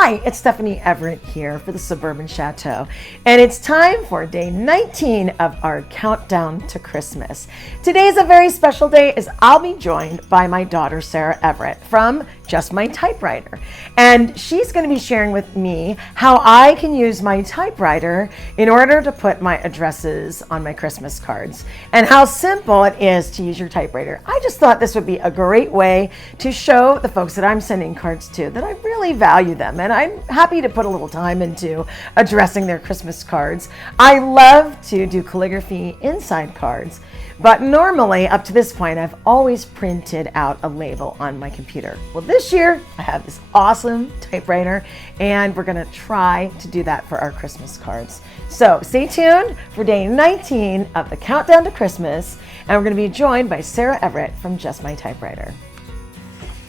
Hi, it's Stephanie Everett here for the Suburban Chateau, and it's time for day 19 of our countdown to Christmas. Today is a very special day as I'll be joined by my daughter, Sarah Everett, from Just My Typewriter. And she's going to be sharing with me how I can use my typewriter in order to put my addresses on my Christmas cards, and how simple it is to use your typewriter. I just thought this would be a great way to show the folks that I'm sending cards to that I really value them, and I'm happy to put a little time into addressing their Christmas cards. I love to do calligraphy inside cards, but normally up to this point I've always printed out a label on my computer. Well, this year I have this awesome typewriter and we're going to try to do that for our Christmas cards. So stay tuned for day 19 of the countdown to Christmas, and we're going to be joined by Sarah Everett from Just My Typewriter.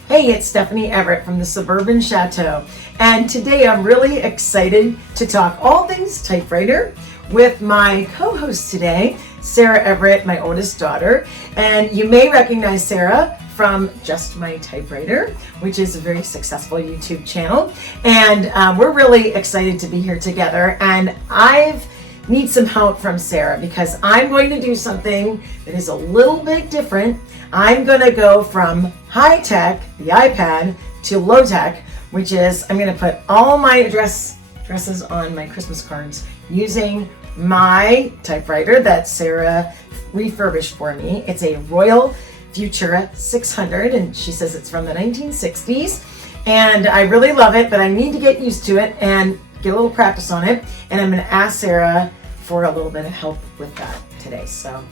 Hey, it's Stephanie Everett from the Suburban Chateau, and today I'm really excited to talk all things typewriter with my co-host today, Sarah Everett, my oldest daughter. And you may recognize Sarah from Just My Typewriter, which is a very successful YouTube channel. And we're really excited to be here together. And I need some help from Sarah because I'm going to do something that is a little bit different. I'm going to go from high tech, the iPad, to low tech, which is I'm going to put all my addresses on my Christmas cards using my typewriter that Sarah refurbished for me. It's a Royal Futura 600, and she says it's from the 1960s. And I really love it, but I need to get used to it and get a little practice on it. And I'm going to ask Sarah for a little bit of help with that today. So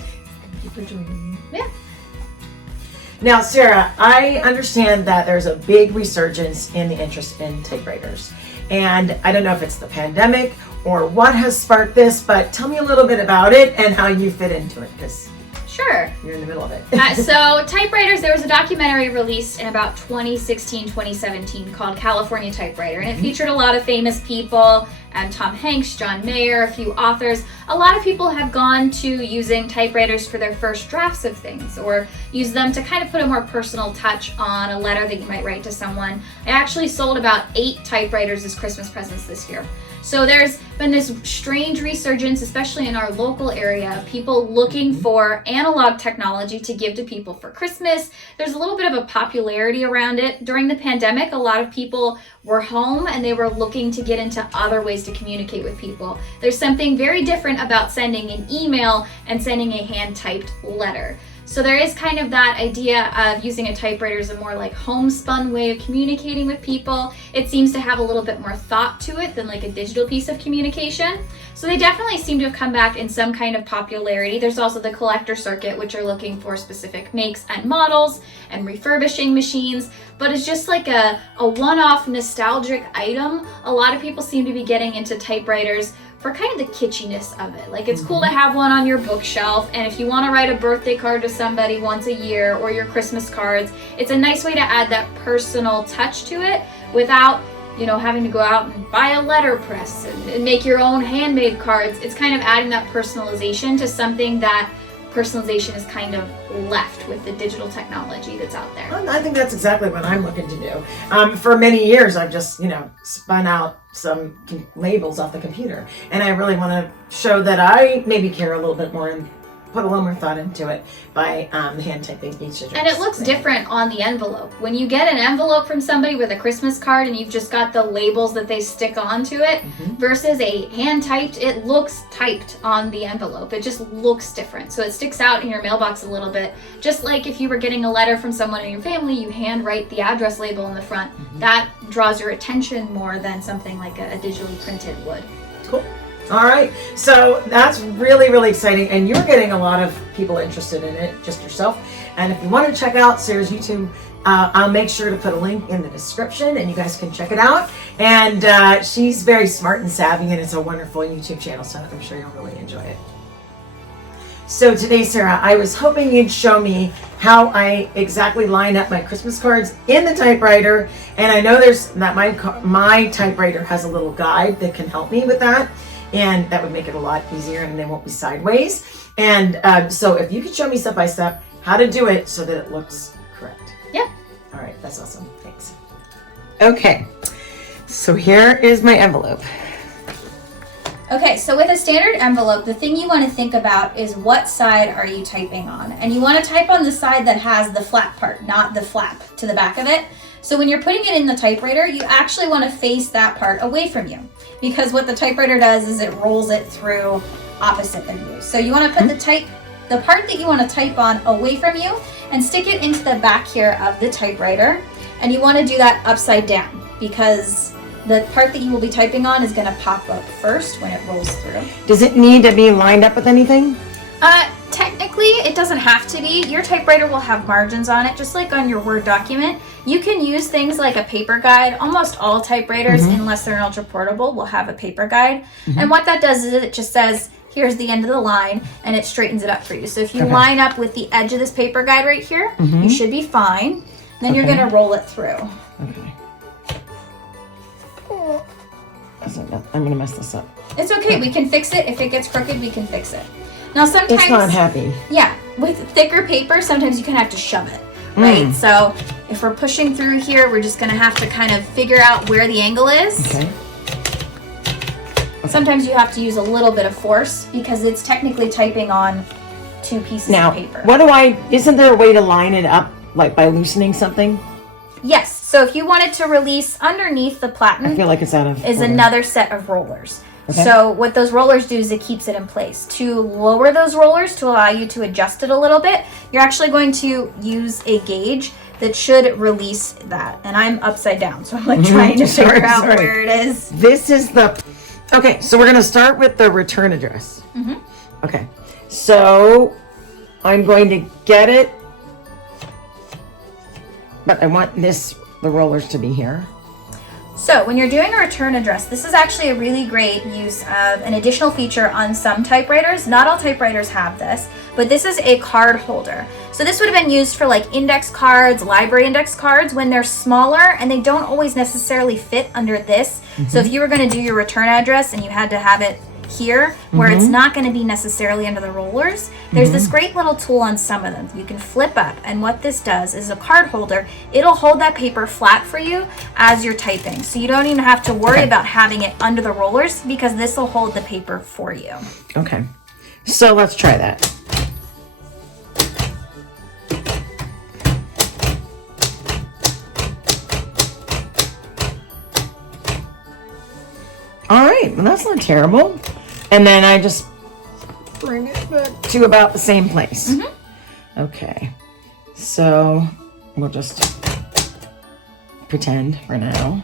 thank you for joining me. Yeah. Now, Sarah, I understand that there's a big resurgence in the interest in typewriters. And I don't know if it's the pandemic or what has sparked this, but tell me a little bit about it and how you fit into it, because Sure. you're in the middle of it. So typewriters, there was a documentary released in about 2016, 2017 called California Typewriter, and it featured a lot of famous people, Tom Hanks, John Mayer, a few authors. A lot of people have gone to using typewriters for their first drafts of things, or use them to kind of put a more personal touch on a letter that you might write to someone. I actually sold about 8 typewriters as Christmas presents this year. So there's been this strange resurgence, especially in our local area, of people looking for analog technology to give to people for Christmas. There's a little bit of a popularity around it. During the pandemic, a lot of people were home and they were looking to get into other ways to communicate with people. There's something very different about sending an email and sending a hand-typed letter. So there is kind of that idea of using a typewriter as a more like homespun way of communicating with people. It seems to have a little bit more thought to it than like a digital piece of communication. So they definitely seem to have come back in some kind of popularity. There's also the collector circuit, which are looking for specific makes and models and refurbishing machines. But it's just like a one-off nostalgic item. A lot of people seem to be getting into typewriters for kind of the kitschiness of it. Like, it's cool to have one on your bookshelf, and if you want to write a birthday card to somebody once a year, or your Christmas cards, it's a nice way to add that personal touch to it without, having to go out and buy a letterpress and make your own handmade cards. It's kind of adding that personalization to something that personalization is kind of left with the digital technology that's out there. I think that's exactly what I'm looking to do. For many years, I've just, spun out some labels off the computer, and I really want to show that I maybe care a little bit more and put a little more thought into it by hand typing each address. And it looks different on the envelope. When you get an envelope from somebody with a Christmas card and you've just got the labels that they stick onto it versus a hand typed, it looks typed on the envelope. It just looks different. So it sticks out in your mailbox a little bit. Just like if you were getting a letter from someone in your family, you hand write the address label in the front. That draws your attention more than something like a digitally printed would. Cool. All right, so that's really, really exciting, and you're getting a lot of people interested in it, just yourself. And if you want to check out Sarah's YouTube, I'll make sure to put a link in the description, and you guys can check it out. And she's very smart and savvy, and it's a wonderful YouTube channel, so I'm sure you'll really enjoy it. So today, Sarah, I was hoping you'd show me how I exactly line up my Christmas cards in the typewriter, and I know there's that my typewriter has a little guide that can help me with that. And that would make it a lot easier, and they won't be sideways. And so if you could show me step by step how to do it so that it looks correct. Yeah. All right, that's awesome. Thanks. Okay. So here is my envelope. Okay, so with a standard envelope, the thing you want to think about is what side are you typing on? And you want to type on the side that has the flat part, not the flap to the back of it. So when you're putting it in the typewriter, you actually want to face that part away from you, because what the typewriter does is it rolls it through opposite of you. So you want to put the part that you want to type on away from you and stick it into the back here of the typewriter. And you want to do that upside down, because the part that you will be typing on is going to pop up first when it rolls through. Does it need to be lined up with anything? Technically, it doesn't have to be. Your typewriter will have margins on it, just like on your Word document. You can use things like a paper guide. Almost all typewriters, unless they're an ultra portable, will have a paper guide. And what that does is it just says, here's the end of the line, and it straightens it up for you. So if you line up with the edge of this paper guide right here, you should be fine. Then you're going to roll it through. Okay. I'm going to mess this up. It's okay. We can fix it. If it gets crooked, we can fix it. Now, sometimes... It's not happy. Yeah. With thicker paper, sometimes you can have to shove it, right? So if we're pushing through here, we're just going to have to kind of figure out where the angle is. Okay. Sometimes you have to use a little bit of force because it's technically typing on two pieces of paper. Isn't there a way to line it up, like by loosening something? Yes. So if you wanted to release underneath the platen, I feel like it's out of is order. another set of rollers. Okay. So what those rollers do is it keeps it in place. To lower those rollers to allow you to adjust it a little bit, you're actually going to use a gauge that should release that. And I'm upside down, so I'm like trying to figure out where it is. This is the... Okay, so we're going to start with the return address. Okay, so I'm going to get it, but I want the rollers to be here. So when you're doing a return address, this is actually a really great use of an additional feature on some typewriters. Not all typewriters have this, but this is a card holder. So this would have been used for like index cards, library index cards, when they're smaller and they don't always necessarily fit under this. So if you were going to do your return address and you had to have it here where it's not going to be necessarily under the rollers, there's this great little tool on some of them you can flip up, and what this does is a card holder, it'll hold that paper flat for you as you're typing, so you don't even have to worry about having it under the rollers because this will hold the paper for you. Okay, so let's try that. All right, well that's not terrible. And then I just bring it back to about the same place. Okay, so we'll just pretend for now.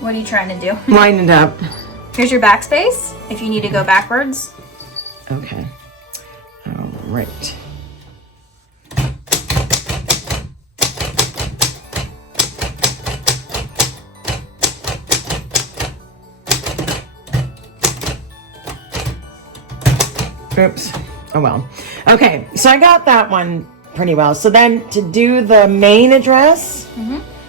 What are you trying to do? Line it up. Here's your backspace if you need to go backwards. Okay. All right. Oops. Oh well. Okay, so I got that one pretty well. So then to do the main address,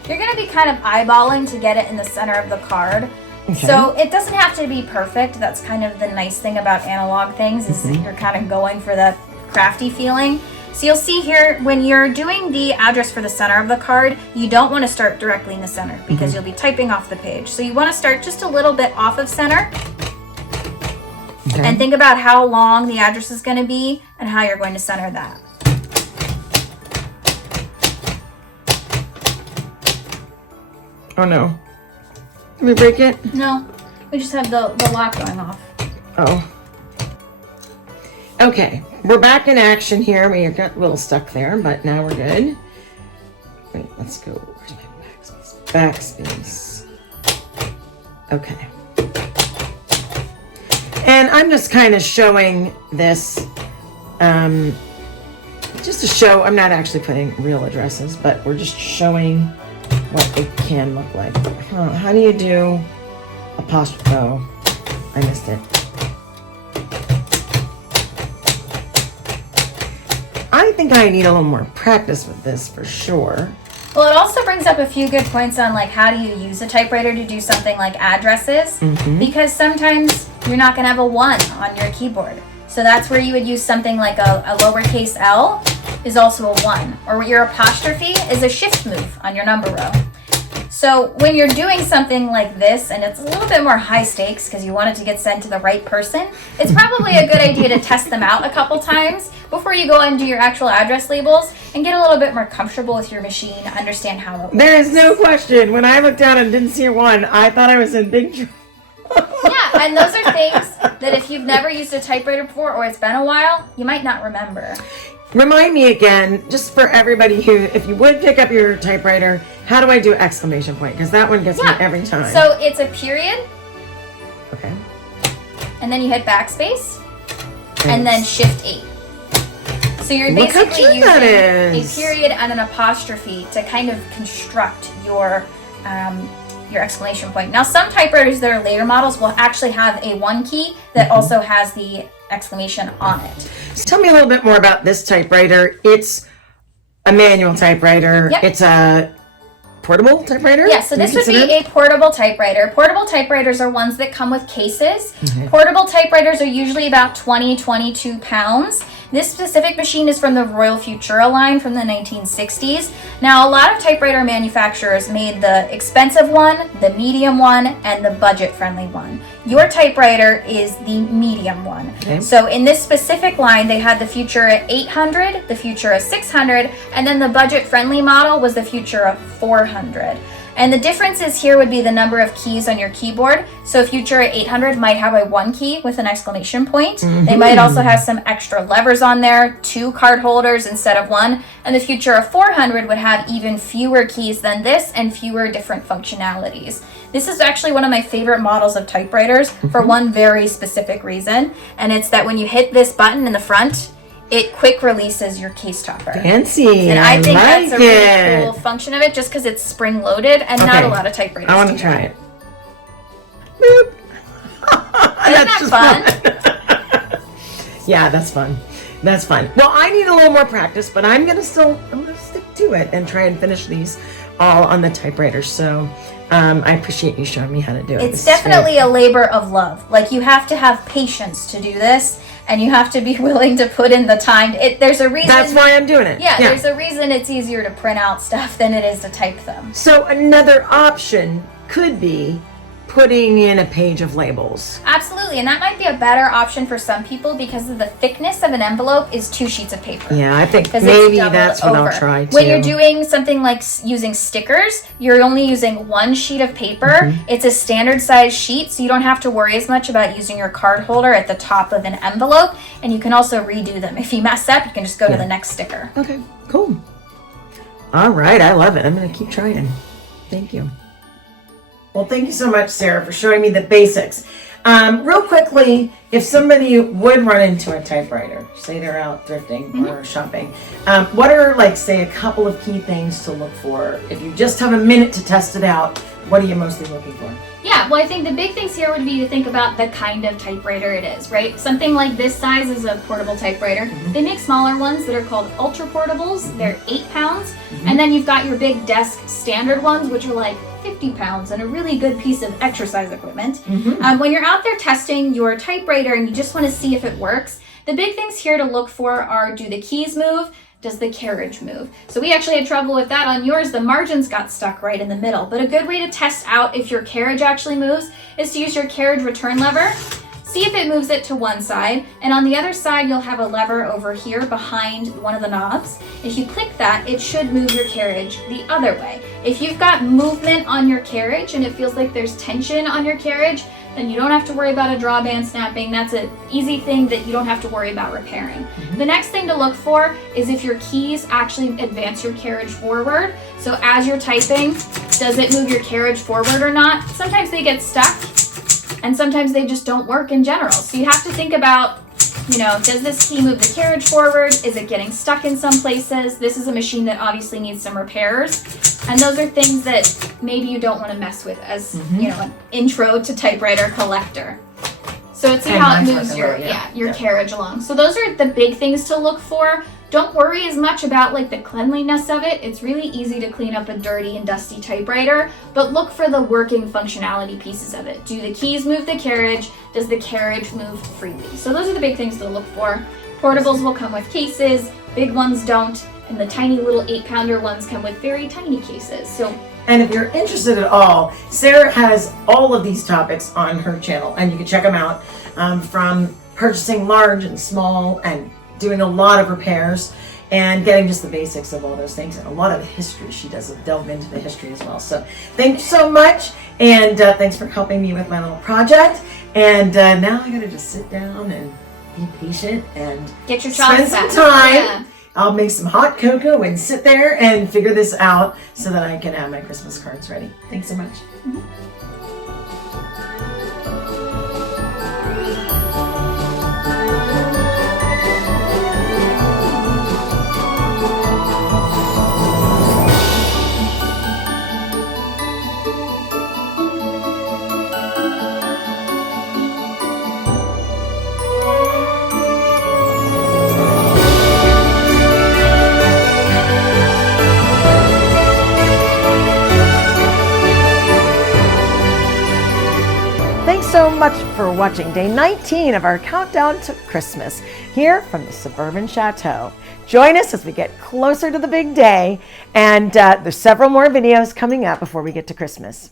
you're going to be kind of eyeballing to get it in the center of the card. So it doesn't have to be perfect. That's kind of the nice thing about analog things is that you're kind of going for that crafty feeling. So you'll see here when you're doing the address for the center of the card, you don't want to start directly in the center because you'll be typing off the page. So you want to start just a little bit off of center and think about how long the address is going to be and how you're going to center that. Oh no. Did we break it? No, we just have the lock going off. Oh. Okay, we're back in action here. We got a little stuck there, but now we're good. Wait, let's go. Where's my backspace? Backspace. Okay. And I'm just kind of showing this, just to show, I'm not actually putting real addresses, but we're just showing what it can look like. How do you do apostrophe? Oh, I missed it. I think I need a little more practice with this for sure. Well, it also brings up a few good points on like how do you use a typewriter to do something like addresses, because sometimes you're not going to have a 1 on your keyboard. So that's where you would use something like a lowercase l is also a 1, or your apostrophe is a shift move on your number row. So when you're doing something like this, and it's a little bit more high stakes because you want it to get sent to the right person, it's probably a good idea to test them out a couple times before you go and do your actual address labels and get a little bit more comfortable with your machine, understand how it works. There is no question. When I looked down and didn't see a 1, I thought I was in big trouble. Yeah, and those are things that if you've never used a typewriter before or it's been a while, you might not remember. Remind me again, just for everybody who, if you would pick up your typewriter, how do I do exclamation point? Because that one gets me every time. So it's a period. Okay. And then you hit backspace. And then shift 8. So you're basically using a period and an apostrophe to kind of construct your exclamation point. Now, some typewriters that are later models will actually have a 1 key that also has the exclamation on it. So tell me a little bit more about this typewriter. It's a manual typewriter. Yep. It's a portable typewriter? Yeah, so this would be a portable typewriter. Portable typewriters are ones that come with cases. Portable typewriters are usually about 22 pounds. This specific machine is from the Royal Futura line from the 1960s. Now, a lot of typewriter manufacturers made the expensive one, the medium one, and the budget-friendly one. Your typewriter is the medium one. Okay. So in this specific line, they had the Futura 800, the Futura 600, and then the budget-friendly model was the Futura 400. And the differences here would be the number of keys on your keyboard. So Futura 800 might have a 1 key with an exclamation point. They might also have some extra levers on there, 2 card holders instead of 1. And the Futura 400 would have even fewer keys than this and fewer different functionalities. This is actually one of my favorite models of typewriters for one very specific reason. And it's that when you hit this button in the front, it quick releases your case topper. Fancy. And I think that's a really cool function of it just because it's spring loaded and not a lot of typewriters. I want to try it. Boop. Isn't that fun? Yeah, that's fun. That's fun. Well, I need a little more practice, but I'm gonna stick to it and try and finish these all on the typewriter. So I appreciate you showing me how to do it. It's definitely a labor of love. Like, you have to have patience to do this. And you have to be willing to put in the time. There's a reason. That's why I'm doing it. Yeah, there's a reason it's easier to print out stuff than it is to type them. So another option could be putting in a page of labels. Absolutely, and that might be a better option for some people because of the thickness of an envelope is 2 sheets of paper. Yeah, I think maybe that's what I'll try too. When you're doing something like using stickers, you're only using 1 sheet of paper. It's a standard size sheet, so you don't have to worry as much about using your card holder at the top of an envelope, and you can also redo them. If you mess up, you can just go to the next sticker. Okay, cool. All right, I love it. I'm going to keep trying. Thank you. Well, thank you so much, Sarah, for showing me the basics. Real quickly, if somebody would run into a typewriter, say they're out thrifting or shopping, what are, like, say, a couple of key things to look for? If you just have a minute to test it out, what are you mostly looking for? Yeah, well, I think the big things here would be to think about the kind of typewriter it is, right? Something like this size is a portable typewriter. They make smaller ones that are called ultra portables. They're 8 pounds. And then you've got your big desk standard ones, which are like 50 pounds and a really good piece of exercise equipment. When you're out there testing your typewriter and you just want to see if it works, the big things here to look for are, do the keys move? Does the carriage move? So we actually had trouble with that on yours. The margins got stuck right in the middle. But a good way to test out if your carriage actually moves is to use your carriage return lever. See if it moves it to one side. And on the other side, you'll have a lever over here behind one of the knobs. If you click that, it should move your carriage the other way. If you've got movement on your carriage and it feels like there's tension on your carriage, then you don't have to worry about a drawband snapping. That's an easy thing that you don't have to worry about repairing. The next thing to look for is if your keys actually advance your carriage forward. So as you're typing, does it move your carriage forward or not? Sometimes they get stuck and sometimes they just don't work in general. So you have to think about, does this key move the carriage forward? Is it getting stuck in some places? This is a machine that obviously needs some repairs. And those are things that maybe you don't want to mess with as, an intro to typewriter collector. So it's how it moves your carriage along. So those are the big things to look for. Don't worry as much about like the cleanliness of it. It's really easy to clean up a dirty and dusty typewriter, but look for the working functionality pieces of it. Do the keys move the carriage? Does the carriage move freely? So those are the big things to look for. Portables will come with cases, big ones don't, and the tiny little 8-pounder ones come with very tiny cases. And if you're interested at all, Sarah has all of these topics on her channel, and you can check them out, from purchasing large and small and doing a lot of repairs and getting just the basics of all those things, and a lot of the history. She does delve into the history as well. So thank you so much, and thanks for helping me with my little project. And now I gotta just sit down and be patient and get your spend some time. Yeah. I'll make some hot cocoa and sit there and figure this out so that I can have my Christmas cards ready. Thanks so much. Thanks so much for watching day 19 of our countdown to Christmas here from the Suburban Chateau. Join us as we get closer to the big day, and there's several more videos coming up before we get to Christmas.